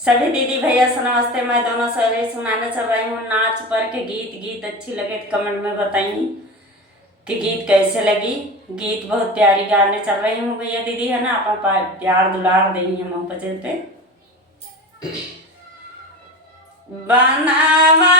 सभी दीदी भैया से नमस्ते। मैं दोनों सहेली सुनाने चल रही हूँ नाच पर के गीत अच्छी लगे तो कमेंट में बताइए कि गीत कैसे लगी। गीत बहुत प्यारी गाने चल रही हूँ भैया दीदी है ना, अपन प्यार दुलार देंगे हम पचे पे। बनावा